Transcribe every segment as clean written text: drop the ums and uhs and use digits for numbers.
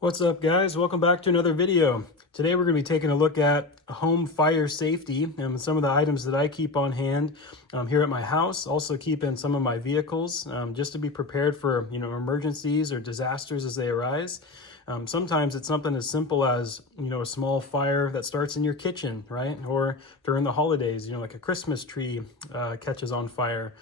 What's up, guys? Welcome back to another video. Today we're going to be taking a look at home fire safety and some of the items that I keep on hand here at my house. Also keep in some of my vehicles just to be prepared for emergencies or disasters as they arise. Sometimes it's something as simple as a small fire that starts in your kitchen, right? Or during the holidays, like a Christmas tree catches on fire,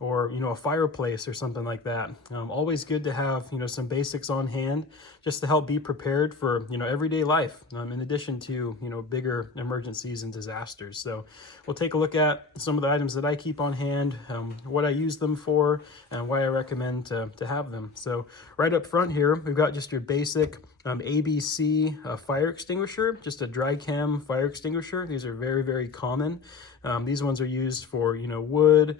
or a fireplace or something like that. Always good to have some basics on hand just to help be prepared for everyday life, in addition to bigger emergencies and disasters. So we'll take a look at some of the items that I keep on hand, what I use them for, and why I recommend to have them. So right up front here, we've got just your basic ABC fire extinguisher, just a dry chem fire extinguisher. These are very, very common. These ones are used for wood,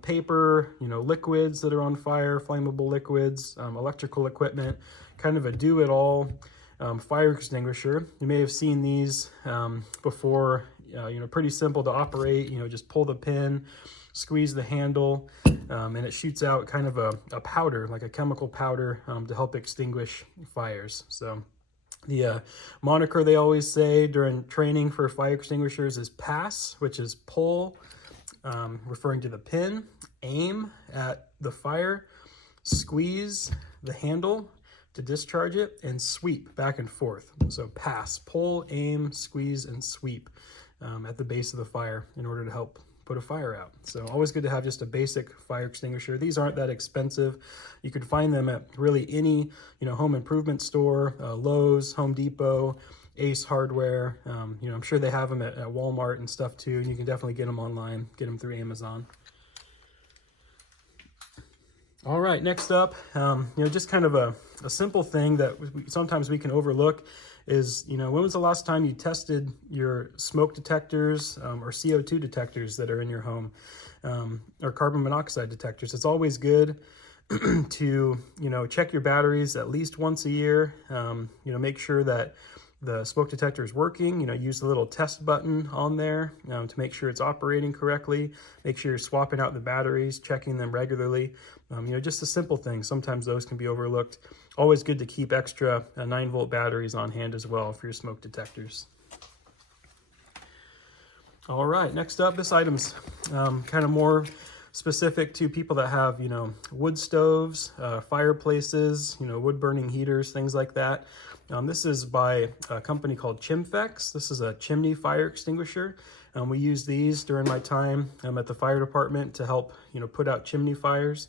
paper, liquids that are on fire, flammable liquids, electrical equipment, kind of a do-it-all fire extinguisher. You may have seen these before. Pretty simple to operate. Just pull the pin, squeeze the handle, and it shoots out kind of a powder, like a chemical powder, to help extinguish fires. So the moniker they always say during training for fire extinguishers is pass, which is pull, referring to the pin, aim at the fire, squeeze the handle to discharge it, and sweep back and forth. So pass, pull, aim, squeeze, and sweep at the base of the fire in order to help put a fire out. So always good to have just a basic fire extinguisher. These aren't that expensive. You can find them at really any home improvement store, Lowe's, Home Depot, Ace Hardware. I'm sure they have them at Walmart and stuff too. And you can definitely get them online, get them through Amazon. All right, next up, just kind of a simple thing that sometimes we can overlook is, when was the last time you tested your smoke detectors or CO2 detectors that are in your home, or carbon monoxide detectors? It's always good to, check your batteries at least once a year, make sure that the smoke detector is working. Use the little test button on there to make sure it's operating correctly. Make sure you're swapping out the batteries, checking them regularly. Just a simple thing. Sometimes those can be overlooked. Always good to keep extra 9-volt batteries on hand as well for your smoke detectors. All right, next up, this item's kind of more specific to people that have, wood stoves, fireplaces, wood burning heaters, things like that. This is by a company called Chimfex. This is a chimney fire extinguisher. We use these during my time at the fire department to help, put out chimney fires.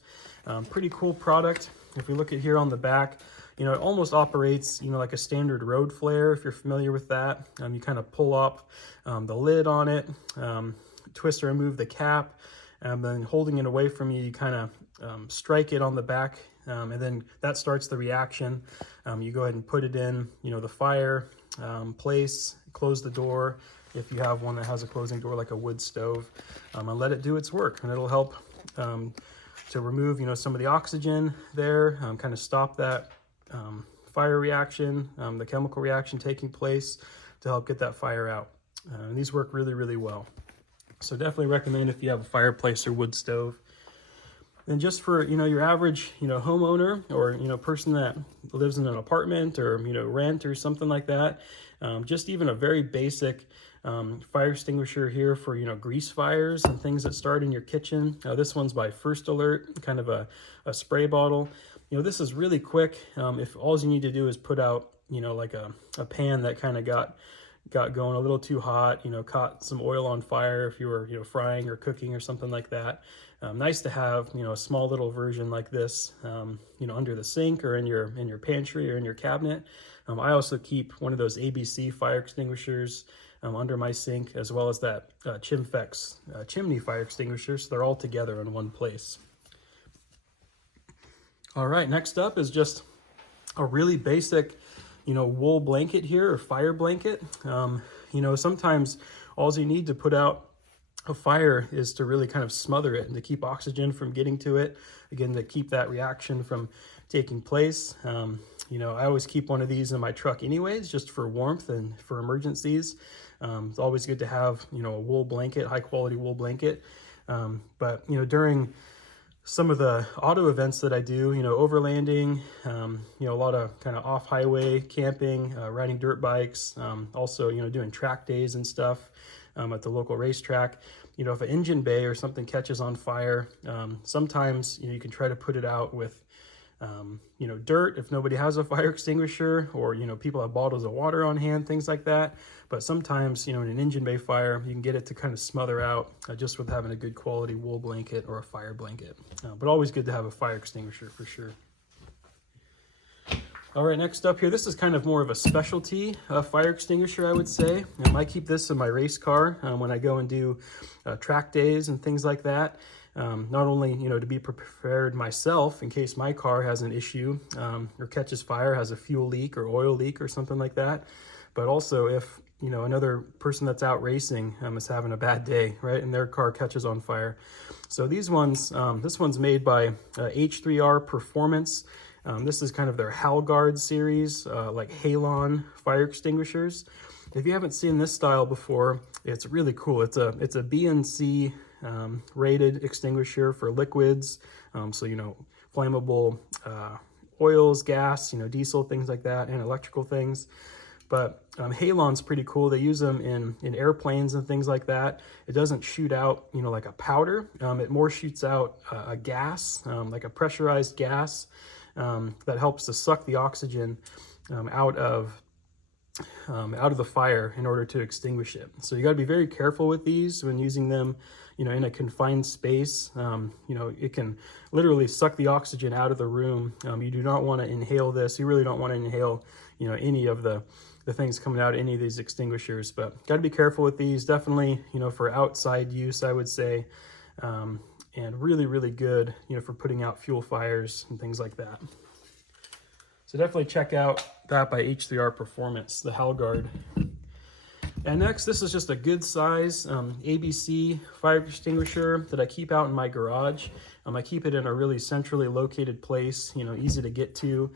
Pretty cool product. If we look at here on the back, it almost operates, like a standard road flare, if you're familiar with that. You kind of pull up the lid on it, twist or remove the cap, and then holding it away from you, you kind of strike it on the back, and then that starts the reaction. You go ahead and put it in, the fire place, close the door if you have one that has a closing door like a wood stove, and let it do its work, and it'll help to remove, some of the oxygen there, kind of stop that fire reaction, the chemical reaction taking place to help get that fire out. And these work really, really well. So definitely recommend if you have a fireplace or wood stove. And just for, your average, homeowner or, person that lives in an apartment or, rent or something like that, just even a very basic fire extinguisher here for, grease fires and things that start in your kitchen. This one's by First Alert, kind of a spray bottle. This is really quick. If all you need to do is put out, like a pan that kind of got going a little too hot, caught some oil on fire if you were, frying or cooking or something like that. Nice to have, a small little version like this, under the sink or in your pantry or in your cabinet. I also keep one of those ABC fire extinguishers under my sink, as well as that Chimfex chimney fire extinguisher. So they're all together in one place. All right, next up is just a really basic, wool blanket here, or fire blanket. Sometimes all you need to put out a fire is to really kind of smother it and to keep oxygen from getting to it. Again, to keep that reaction from taking place. I always keep one of these in my truck anyways, just for warmth and for emergencies. It's always good to have, a wool blanket, high quality wool blanket. But during some of the auto events that I do, overlanding, a lot of kind of off-highway camping, riding dirt bikes, also, doing track days and stuff at the local racetrack. If an engine bay or something catches on fire, sometimes, you can try to put it out with, dirt if nobody has a fire extinguisher, or, people have bottles of water on hand, things like that. But sometimes, in an engine bay fire, you can get it to kind of smother out just with having a good quality wool blanket or a fire blanket. But always good to have a fire extinguisher for sure. All right, next up here, this is kind of more of a specialty fire extinguisher, I would say. I keep this in my race car when I go and do track days and things like that. Not only, to be prepared myself in case my car has an issue or catches fire, has a fuel leak or oil leak or something like that, but also if, another person that's out racing is having a bad day, right, and their car catches on fire. So these ones, this one's made by H3R Performance. This is kind of their HalGuard series, like Halon fire extinguishers. If you haven't seen this style before, it's really cool. It's a BNC rated extinguisher for liquids, so flammable oils, gas, diesel, things like that, and electrical things. But Halon's pretty cool. They use them in airplanes and things like that. It doesn't shoot out, like a powder. It more shoots out a gas, like a pressurized gas that helps to suck the oxygen out of the fire in order to extinguish it. So you got to be very careful with these when using them, in a confined space. It can literally suck the oxygen out of the room. You do not want to inhale this. You really don't want to inhale, any of the things coming out of any of these extinguishers. But got to be careful with these. Definitely, for outside use, I would say, and really, really good, for putting out fuel fires and things like that. So definitely check out that by H3R Performance, the HalGuard. And next, this is just a good size ABC fire extinguisher that I keep out in my garage. I keep it in a really centrally located place, easy to get to.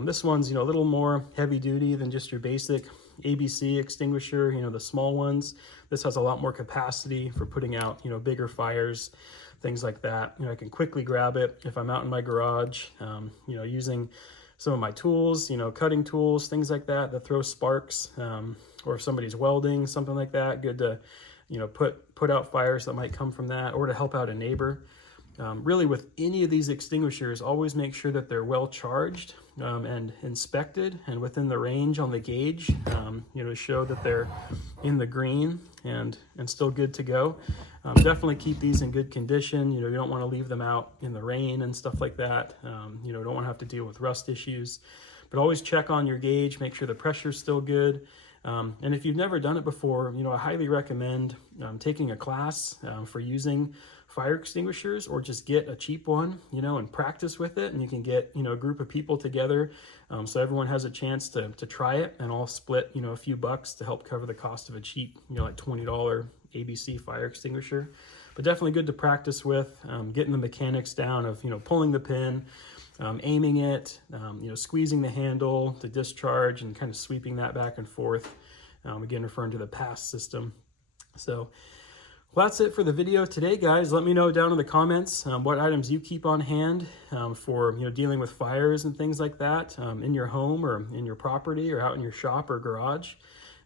This one's, a little more heavy duty than just your basic ABC extinguisher, the small ones. This has a lot more capacity for putting out, bigger fires, things like that. I can quickly grab it if I'm out in my garage, using some of my tools, cutting tools, things like that throw sparks, or if somebody's welding, something like that, good to, put out fires that might come from that, or to help out a neighbor. Really, with any of these extinguishers, always make sure that they're well charged and inspected and within the range on the gauge, to show that they're in the green and still good to go. Definitely keep these in good condition. You don't want to leave them out in the rain and stuff like that. Don't want to have to deal with rust issues. But always check on your gauge, make sure the pressure's still good. And if you've never done it before, I highly recommend taking a class for using fire extinguishers, or just get a cheap one, and practice with it. And you can get, a group of people together, so everyone has a chance to try it, and all split, a few bucks to help cover the cost of a cheap, like $20 ABC fire extinguisher. But definitely good to practice with, getting the mechanics down of, pulling the pin, aiming it, squeezing the handle to discharge, and kind of sweeping that back and forth. Again, referring to the pass system. So, well, that's it for the video today, guys. Let me know down in the comments what items you keep on hand for dealing with fires and things like that in your home or in your property or out in your shop or garage.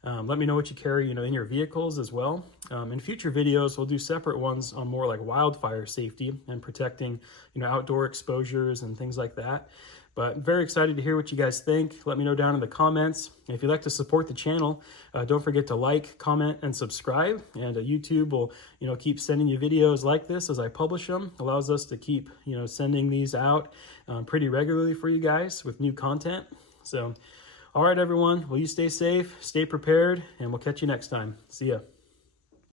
Let me know what you carry in your vehicles as well. In future videos, we'll do separate ones on more like wildfire safety and protecting outdoor exposures and things like that. But very excited to hear what you guys think. Let me know down in the comments. And if you'd like to support the channel, don't forget to like, comment, and subscribe. And YouTube will, keep sending you videos like this as I publish them. Allows us to keep, sending these out pretty regularly for you guys with new content. So, all right, everyone. Well, you stay safe, stay prepared, and we'll catch you next time. See ya.